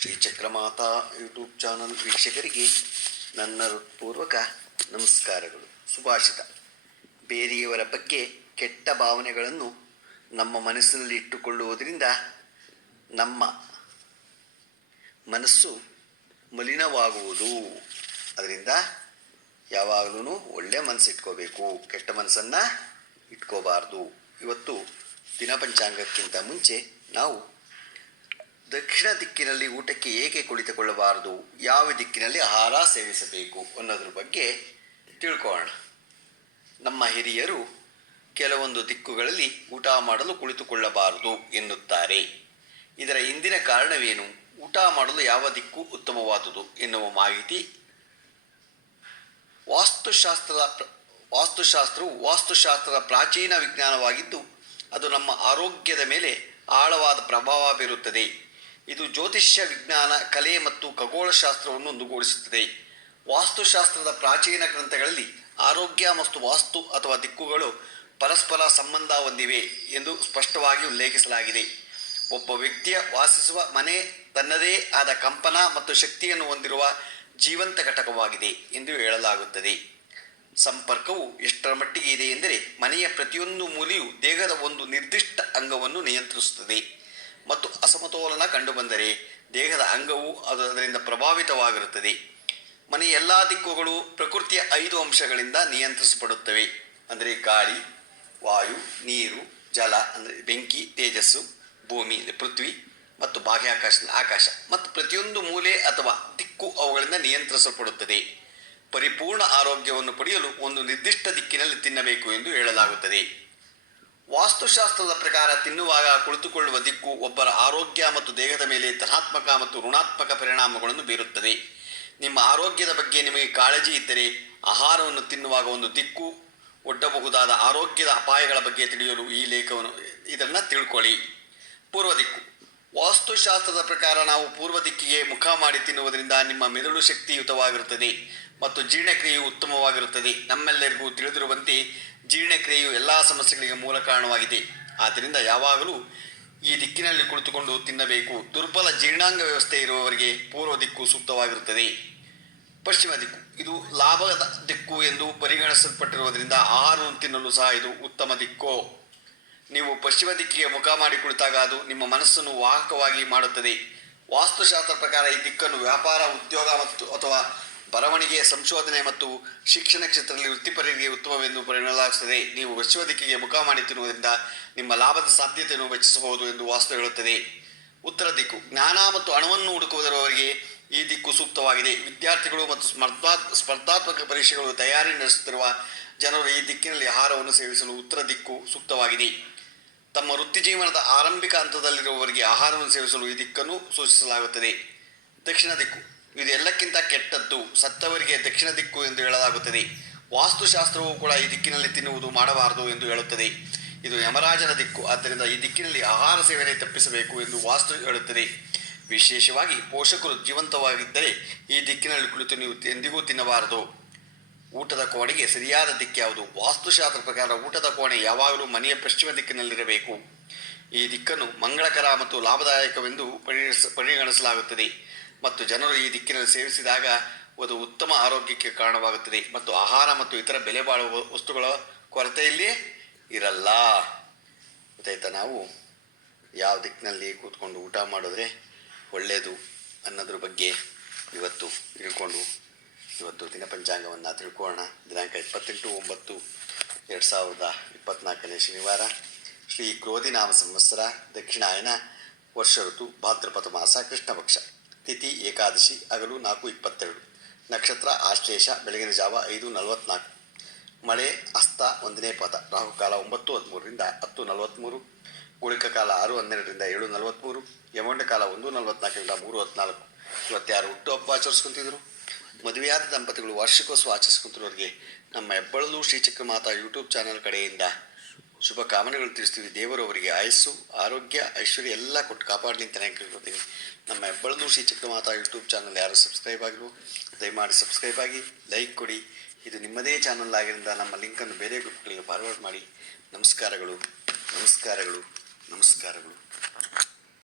Shri Chakramata YouTube channel ವೀಕ್ಷಕರಿಗೆ ನನ್ನ ಹೃತ್ಪೂರ್ವಕ ನಮಸ್ಕಾರಗಳು. ಸುಭಾಷಿತ: ಬೇರೆಯವರ ಬಗ್ಗೆ ಕೆಟ್ಟ ಭಾವನೆಗಳನ್ನು ನಮ್ಮ ಮನಸ್ಸಿನಲ್ಲಿ ಇಟ್ಟುಕೊಳ್ಳುವುದರಿಂದ ನಮ್ಮ ಮನಸ್ಸು ಮಲಿನವಾಗುವುದು. ಅದರಿಂದ ಯಾವಾಗಲೂ ಒಳ್ಳೆಯ ಮನಸ್ಸು ಇಟ್ಕೋಬೇಕು, ಕೆಟ್ಟ ಮನಸ್ಸನ್ನು ಇಟ್ಕೋಬಾರ್ದು. ಇವತ್ತು ದಿನಪಂಚಾಂಗಕ್ಕಿಂತ ಮುಂಚೆ ನಾವು ದಕ್ಷಿಣ ದಿಕ್ಕಿನಲ್ಲಿ ಊಟಕ್ಕೆ ಏಕೆ ಕುಳಿತುಕೊಳ್ಳಬಾರದು, ಯಾವ ದಿಕ್ಕಿನಲ್ಲಿ ಆಹಾರ ಸೇವಿಸಬೇಕು ಅನ್ನೋದ್ರ ಬಗ್ಗೆ ತಿಳ್ಕೊಳ್ಳೋಣ. ನಮ್ಮ ಹಿರಿಯರು ಕೆಲವೊಂದು ದಿಕ್ಕುಗಳಲ್ಲಿ ಊಟ ಮಾಡಲು ಕುಳಿತುಕೊಳ್ಳಬಾರದು ಎನ್ನುತ್ತಾರೆ. ಇದರ ಹಿಂದಿನ ಕಾರಣವೇನು, ಊಟ ಮಾಡಲು ಯಾವ ದಿಕ್ಕು ಉತ್ತಮವಾದುದು ಎನ್ನುವ ಮಾಹಿತಿ ವಾಸ್ತುಶಾಸ್ತ್ರದ ಪ್ರಾಚೀನ ವಿಜ್ಞಾನವಾಗಿದ್ದು ಅದು ನಮ್ಮ ಆರೋಗ್ಯದ ಮೇಲೆ ಆಳವಾದ ಪ್ರಭಾವ ಬೀರುತ್ತದೆ. ಇದು ಜ್ಯೋತಿಷ್ಯ ವಿಜ್ಞಾನ, ಕಲೆ ಮತ್ತು ಖಗೋಳಶಾಸ್ತ್ರವನ್ನು ಒಂದುಗೂಡಿಸುತ್ತದೆ. ವಾಸ್ತುಶಾಸ್ತ್ರದ ಪ್ರಾಚೀನ ಗ್ರಂಥಗಳಲ್ಲಿ ಆರೋಗ್ಯ ಮತ್ತು ವಾಸ್ತು ಅಥವಾ ದಿಕ್ಕುಗಳು ಪರಸ್ಪರ ಸಂಬಂಧ ಹೊಂದಿವೆ ಎಂದು ಸ್ಪಷ್ಟವಾಗಿ ಉಲ್ಲೇಖಿಸಲಾಗಿದೆ. ಒಬ್ಬ ವ್ಯಕ್ತಿಯ ವಾಸಿಸುವ ಮನೆ ತನ್ನದೇ ಆದ ಕಂಪನ ಮತ್ತು ಶಕ್ತಿಯನ್ನು ಹೊಂದಿರುವ ಜೀವಂತ ಘಟಕವಾಗಿದೆ ಎಂದು ಹೇಳಲಾಗುತ್ತದೆ. ಸಂಪರ್ಕವು ಎಷ್ಟರ ಮಟ್ಟಿಗೆ ಇದೆ ಎಂದರೆ ಮನೆಯ ಪ್ರತಿಯೊಂದು ಮೂಲೆಯು ದೇಹದ ಒಂದು ನಿರ್ದಿಷ್ಟ ಅಂಗವನ್ನು ನಿಯಂತ್ರಿಸುತ್ತದೆ ಮತ್ತು ಅಸಮತೋಲನ ಕಂಡುಬಂದರೆ ದೇಹದ ಅಂಗವು ಅದರಿಂದ ಪ್ರಭಾವಿತವಾಗಿರುತ್ತದೆ. ಮನೆಯ ಎಲ್ಲ ದಿಕ್ಕುಗಳು ಪ್ರಕೃತಿಯ 5 ಅಂಶಗಳಿಂದ ನಿಯಂತ್ರಿಸಲ್ಪಡುತ್ತವೆ. ಅಂದರೆ ಗಾಳಿ, ವಾಯು, ನೀರು, ಜಲ ಅಂದರೆ ಬೆಂಕಿ, ತೇಜಸ್ಸು, ಭೂಮಿ ಅಂದರೆ ಪೃಥ್ವಿ ಮತ್ತು ಆಕಾಶ ಮತ್ತು ಪ್ರತಿಯೊಂದು ಮೂಲೆ ಅಥವಾ ದಿಕ್ಕು ಅವುಗಳಿಂದ ನಿಯಂತ್ರಿಸಲ್ಪಡುತ್ತದೆ. ಪರಿಪೂರ್ಣ ಆರೋಗ್ಯವನ್ನು ಪಡೆಯಲು ಒಂದು ನಿರ್ದಿಷ್ಟ ದಿಕ್ಕಿನಲ್ಲಿ ತಿನ್ನಬೇಕು ಎಂದು ಹೇಳಲಾಗುತ್ತದೆ. ವಾಸ್ತುಶಾಸ್ತ್ರದ ಪ್ರಕಾರ ತಿನ್ನುವಾಗ ಕುಳಿತುಕೊಳ್ಳುವ ದಿಕ್ಕು ಒಬ್ಬರ ಆರೋಗ್ಯ ಮತ್ತು ದೇಹದ ಮೇಲೆ ಧನಾತ್ಮಕ ಮತ್ತು ಋಣಾತ್ಮಕ ಪರಿಣಾಮಗಳನ್ನು ಬೀರುತ್ತದೆ. ನಿಮ್ಮ ಆರೋಗ್ಯದ ಬಗ್ಗೆ ನಿಮಗೆ ಕಾಳಜಿ ಇದ್ದರೆ ಆಹಾರವನ್ನು ತಿನ್ನುವಾಗ ಒಂದು ದಿಕ್ಕು ಒಡ್ಡಬಹುದಾದ ಆರೋಗ್ಯದ ಅಪಾಯಗಳ ಬಗ್ಗೆ ತಿಳಿಯಲು ಈ ಲೇಖವನ್ನು ಇದನ್ನು ತಿಳ್ಕೊಳ್ಳಿ. ಪೂರ್ವ ದಿಕ್ಕು. ವಾಸ್ತುಶಾಸ್ತ್ರದ ಪ್ರಕಾರ ನಾವು ಪೂರ್ವ ದಿಕ್ಕಿಗೆ ಮುಖ ಮಾಡಿ ತಿನ್ನುವುದರಿಂದ ನಿಮ್ಮ ಮೆದುಳು ಶಕ್ತಿಯುತವಾಗಿರುತ್ತದೆ ಮತ್ತು ಜೀರ್ಣಕ್ರಿಯೆಯು ಉತ್ತಮವಾಗಿರುತ್ತದೆ. ನಮ್ಮೆಲ್ಲರಿಗೂ ತಿಳಿದಿರುವಂತೆ ಜೀರ್ಣಕ್ರಿಯೆಯು ಎಲ್ಲ ಸಮಸ್ಯೆಗಳಿಗೆ ಮೂಲ ಕಾರಣವಾಗಿದೆ. ಆದ್ದರಿಂದ ಯಾವಾಗಲೂ ಈ ದಿಕ್ಕಿನಲ್ಲಿ ಕುಳಿತುಕೊಂಡು ತಿನ್ನಬೇಕು. ದುರ್ಬಲ ಜೀರ್ಣಾಂಗ ವ್ಯವಸ್ಥೆ ಇರುವವರಿಗೆ ಪೂರ್ವ ದಿಕ್ಕು ಸೂಕ್ತವಾಗಿರುತ್ತದೆ. ಪಶ್ಚಿಮ ದಿಕ್ಕು. ಇದು ಲಾಭದ ದಿಕ್ಕು ಎಂದು ಪರಿಗಣಿಸಲ್ಪಟ್ಟಿರುವುದರಿಂದ ಆಹಾರವನ್ನು ತಿನ್ನಲು ಸಹ ಇದು ಉತ್ತಮ ದಿಕ್ಕು. ನೀವು ಪಶ್ಚಿಮ ದಿಕ್ಕಿಗೆ ಮುಖ ಮಾಡಿ ಕುಳಿತಾಗ ಅದು ನಿಮ್ಮ ಮನಸ್ಸನ್ನು ವಾಹಕವಾಗಿ ಮಾಡುತ್ತದೆ. ವಾಸ್ತುಶಾಸ್ತ್ರ ಪ್ರಕಾರ ಈ ದಿಕ್ಕನ್ನು ವ್ಯಾಪಾರ, ಉದ್ಯೋಗ ಮತ್ತು ಅಥವಾ ಬರವಣಿಗೆ, ಸಂಶೋಧನೆ ಮತ್ತು ಶಿಕ್ಷಣ ಕ್ಷೇತ್ರದಲ್ಲಿ ವೃತ್ತಿಪರರಿಗೆ ಉತ್ತಮವೆಂದು ಪರಿಗಣಿಸಲಾಗುತ್ತದೆ. ನೀವು ಪಶ್ಚಿಮ ದಿಕ್ಕಿಗೆ ಮುಖ ಮಾಡಿ ತಿನ್ನುವುದರಿಂದ ನಿಮ್ಮ ಲಾಭದ ಸಾಧ್ಯತೆಯನ್ನು ಹೆಚ್ಚಿಸಬಹುದು ಎಂದು ವಾಸ್ತು ಹೇಳುತ್ತದೆ. ಉತ್ತರ ದಿಕ್ಕು. ಜ್ಞಾನ ಮತ್ತು ಹಣವನ್ನು ಹುಡುಕುವುದರವರೆಗೆ ಈ ದಿಕ್ಕು ಸೂಕ್ತವಾಗಿದೆ. ವಿದ್ಯಾರ್ಥಿಗಳು ಮತ್ತು ಸ್ಪರ್ಧಾತ್ಮಕ ಪರೀಕ್ಷೆಗಳು ತಯಾರಿ ನಡೆಸುತ್ತಿರುವ ಜನರು ಈ ದಿಕ್ಕಿನಲ್ಲಿ ಆಹಾರವನ್ನು ಸೇವಿಸಲು ಉತ್ತರ ದಿಕ್ಕು ಸೂಕ್ತವಾಗಿದೆ. ತಮ್ಮ ವೃತ್ತಿ ಜೀವನದ ಆರಂಭಿಕ ಹಂತದಲ್ಲಿರುವವರಿಗೆ ಆಹಾರವನ್ನು ಸೇವಿಸಲು ಈ ದಿಕ್ಕನ್ನು ಸೂಚಿಸಲಾಗುತ್ತದೆ. ದಕ್ಷಿಣ ದಿಕ್ಕು. ಇದು ಎಲ್ಲಕ್ಕಿಂತ ಕೆಟ್ಟದ್ದು. ಸತ್ತವರಿಗೆ ದಕ್ಷಿಣ ದಿಕ್ಕು ಎಂದು ಹೇಳಲಾಗುತ್ತದೆ. ವಾಸ್ತುಶಾಸ್ತ್ರವು ಕೂಡ ಈ ದಿಕ್ಕಿನಲ್ಲಿ ತಿನ್ನುವುದು ಮಾಡಬಾರದು ಎಂದು ಹೇಳುತ್ತದೆ. ಇದು ಯಮರಾಜನ ದಿಕ್ಕು. ಆದ್ದರಿಂದ ಈ ದಿಕ್ಕಿನಲ್ಲಿ ಆಹಾರ ಸೇವನೆ ತಪ್ಪಿಸಬೇಕು ಎಂದು ವಾಸ್ತು ಹೇಳುತ್ತದೆ. ವಿಶೇಷವಾಗಿ ಪೋಷಕರು ಜೀವಂತವಾಗಿದ್ದರೆ ಈ ದಿಕ್ಕಿನಲ್ಲಿ ಕುಳಿತು ನೀವು ಎಂದಿಗೂ ತಿನ್ನಬಾರದು. ಊಟದ ಕೋಣೆಗೆ ಸರಿಯಾದ ದಿಕ್ಕು ಯಾವುದು? ವಾಸ್ತುಶಾಸ್ತ್ರ ಪ್ರಕಾರ ಊಟದ ಕೋಣೆ ಯಾವಾಗಲೂ ಮನೆಯ ಪಶ್ಚಿಮ ದಿಕ್ಕಿನಲ್ಲಿರಬೇಕು. ಈ ದಿಕ್ಕನ್ನು ಮಂಗಳಕರ ಮತ್ತು ಲಾಭದಾಯಕವೆಂದು ಪರಿಗಣಿಸಲಾಗುತ್ತದೆ ಮತ್ತು ಜನರು ಈ ದಿಕ್ಕಿನಲ್ಲಿ ಸೇವಿಸಿದಾಗ ಅದು ಉತ್ತಮ ಆರೋಗ್ಯಕ್ಕೆ ಕಾರಣವಾಗುತ್ತದೆ ಮತ್ತು ಆಹಾರ ಮತ್ತು ಇತರ ಬೆಲೆ ಬಾಳುವ ವಸ್ತುಗಳ ಕೊರತೆಯಲ್ಲಿಯೇ ಇರಲ್ಲ. ಗೊತ್ತಾಯ್ತಾ? ನಾವು ಯಾವ ದಿಕ್ಕಿನಲ್ಲಿ ಕೂತ್ಕೊಂಡು ಊಟ ಮಾಡಿದ್ರೆ ಒಳ್ಳೆಯದು ಅನ್ನೋದ್ರ ಬಗ್ಗೆ ಇವತ್ತು ತಿಳ್ಕೊಂಡು ಇವತ್ತು ದಿನಪಂಚಾಂಗವನ್ನು ತಿಳ್ಕೊಳ್ಳೋಣ. ದಿನಾಂಕ 28/9/2024 ಶನಿವಾರ. ಶ್ರೀ ಕ್ರೋಧಿನಾಮ ಸಂವತ್ಸರ, ದಕ್ಷಿಣಾಯನ, ವರ್ಷ ಋತು ಭಾದ್ರಪದ ಮಾಸ, ಕೃಷ್ಣ ಪಕ್ಷ, ತಿಥಿ ಏಕಾದಶಿ, ಹಗಲು 4:22, ನಕ್ಷತ್ರ ಆಶ್ಲೇಷ, ಬೆಳಗಿನ ಜಾವ 5:44, ಮಳೆ ಹಸ್ತ 1ನೇ ಪದ, ರಾಹುಕಾಲ 9:13ರಿಂದ 10:43, ಗುಳಿಕ ಕಾಲ 6:12ರಿಂದ 7:43, ಯಮಗಂಡ ಕಾಲ 1:44ರಿಂದ 3:14. ಇವತ್ತ್ಯಾರು ಹುಟ್ಟು ಹಬ್ಬ ಆಚರಿಸ್ಕೊಂತಿದ್ರು, ಮದುವೆಯಾದ ದಂಪತಿಗಳು ವಾರ್ಷಿಕೋತ್ಸವ ಆಚರಿಸ್ಕೊಂತಿರೋರಿಗೆ ನಮ್ಮ ಹೆಬ್ಬಳಲು ಶ್ರೀ ಚಕ್ರಮಾತಾ ಯೂಟ್ಯೂಬ್ ಚಾನಲ್ ಕಡೆಯಿಂದ ಶುಭ ಕಾಮನೆಗಳು ತಿಳಿಸ್ತೀವಿ. ದೇವರು ಅವರಿಗೆ ಆಯಸ್ಸು, ಆರೋಗ್ಯ, ಐಶ್ವರ್ಯ ಎಲ್ಲ ಕೊಟ್ಟು ಕಾಪಾಡಲಿ ಅಂತ ನಾನು ಕೇಳ್ಕೊತೀನಿ. ನಮ್ಮ ಹೆಬ್ಬಳಲು ಶ್ರೀ ಚಕ್ರಮಾತಾ ಯೂಟ್ಯೂಬ್ ಚಾನಲ್ ಯಾರು ಸಬ್ಸ್ಕ್ರೈಬ್ ಆಗಿರೋ ದಯಮಾಡಿ ಸಬ್ಸ್ಕ್ರೈಬ್ ಆಗಿ, ಲೈಕ್ ಕೊಡಿ. ಇದು ನಿಮ್ಮದೇ ಚಾನಲ್ ಆಗಿದ್ದರಿಂದ ನಮ್ಮ ಲಿಂಕನ್ನು ಬೇರೆ ಗ್ರೂಪ್ಗಳಿಗೆ ಫಾರ್ವರ್ಡ್ ಮಾಡಿ. ನಮಸ್ಕಾರಗಳು, ನಮಸ್ಕಾರಗಳು, ನಮಸ್ಕಾರಗಳು.